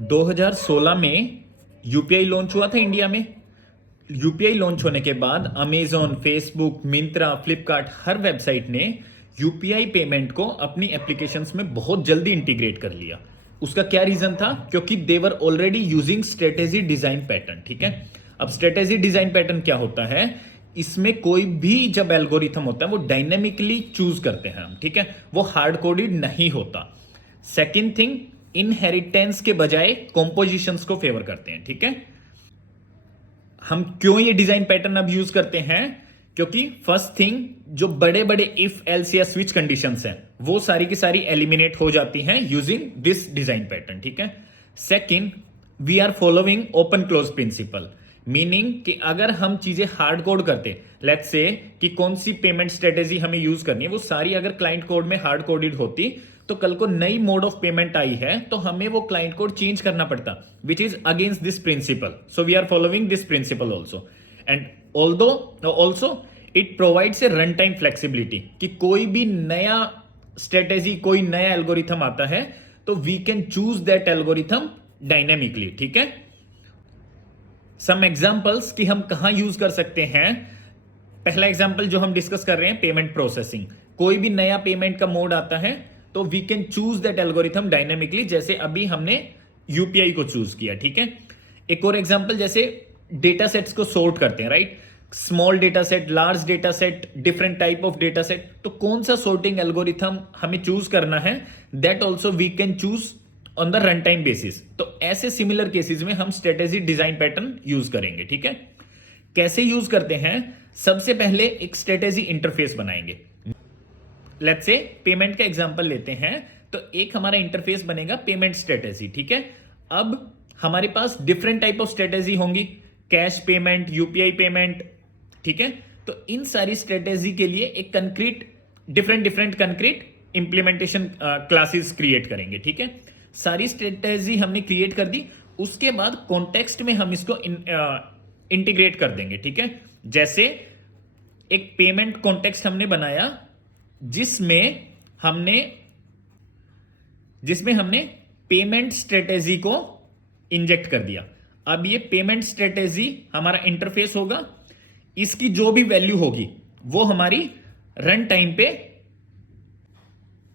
2016 में UPI launch हुआ था इंडिया में। यूपीआई लॉन्च होने के बाद अमेजॉन, फेसबुक, मिंत्रा, फ्लिपकार्ट हर वेबसाइट ने यूपीआई पेमेंट को अपनी एप्लीकेशंस में बहुत जल्दी इंटीग्रेट कर लिया। उसका क्या रीजन था? क्योंकि they were already using strategy design pattern. ठीक है, अब स्ट्रेटेजी डिजाइन पैटर्न क्या होता है? इसमें कोई भी जब एल्गोरिथम होता है वो डायनेमिकली चूज करते हैं हम। ठीक है, वो हार्ड कोडेड नहीं होता। सेकेंड थिंग, इनहेरिटेंस के बजाय कॉम्पोजिशंस को फेवर करते हैं। ठीक है, हम क्यों ये डिजाइन पैटर्न अब यूज करते हैं? क्योंकि फर्स्ट थिंग, जो बड़े बड़े इफ एल्स या स्विच कंडीशंस हैं वो सारी की सारी एलिमिनेट हो जाती हैं यूजिंग दिस डिजाइन पैटर्न। ठीक है, second, we are following open close principle, meaning कि अगर हम चीजें हार्ड कोड करते, लेट्स से कि कौन सी पेमेंट स्ट्रेटेजी हमें यूज करनी है, वो सारी अगर क्लाइंट कोड में हार्ड कोडेड होती तो कल को नई मोड ऑफ पेमेंट आई है तो हमें वो क्लाइंट कोड चेंज करना पड़ता, which is against this principle. So we are following this principle also. And also it provides a run time flexibility कि कोई भी नया स्ट्रेटेजी, कोई नया एल्गोरिथम आता है तो we can choose that algorithm dynamically. ठीक है, सम एग्जाम्पल्स कि हम कहां यूज कर सकते हैं। पहला एग्जाम्पल जो हम डिस्कस कर रहे हैं, पेमेंट प्रोसेसिंग। कोई भी नया पेमेंट का मोड आता है तो we can choose that algorithm dynamically, जैसे अभी हमने यूपीआई को चूज किया। ठीक है, एक और एग्जाम्पल, जैसे डेटा सेट्स को सॉर्ट करते हैं, right? Small data set, large data set, different type of data set, तो कौन सा सॉर्टिंग एल्गोरिथम हमें चूज करना है, that also we can choose on the run time basis. तो ऐसे सिमिलर केसेस में हम स्ट्रेटेजी डिजाइन पैटर्न यूज करेंगे। ठीक है, कैसे यूज करते हैं? सबसे पहले एक स्ट्रेटेजी इंटरफेस बनाएंगे। लेट्स से पेमेंट का एग्जांपल लेते हैं, तो एक हमारा इंटरफेस बनेगा पेमेंट स्ट्रेटेजी। ठीक है, अब हमारे पास डिफरेंट टाइप ऑफ स्ट्रेटेजी होंगी, कैश पेमेंट, यूपीआई पेमेंट। ठीक है, तो इन सारी स्ट्रेटेजी के लिए एक concrete, different concrete implementation classes create करेंगे। ठीक है, सारी स्ट्रेटेजी हमने क्रिएट कर दी, उसके बाद कॉन्टेक्स्ट में हम इसको इंटीग्रेट कर देंगे। ठीक है, जैसे एक पेमेंट कॉन्टेक्स्ट हमने बनाया जिसमें हमने पेमेंट स्ट्रेटेजी को इंजेक्ट कर दिया। अब ये पेमेंट स्ट्रेटेजी हमारा इंटरफेस होगा, इसकी जो भी वैल्यू होगी वो हमारी रन टाइम पे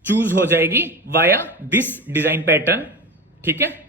चूज हो जाएगी वाया दिस डिजाइन पैटर्न। ठीक है,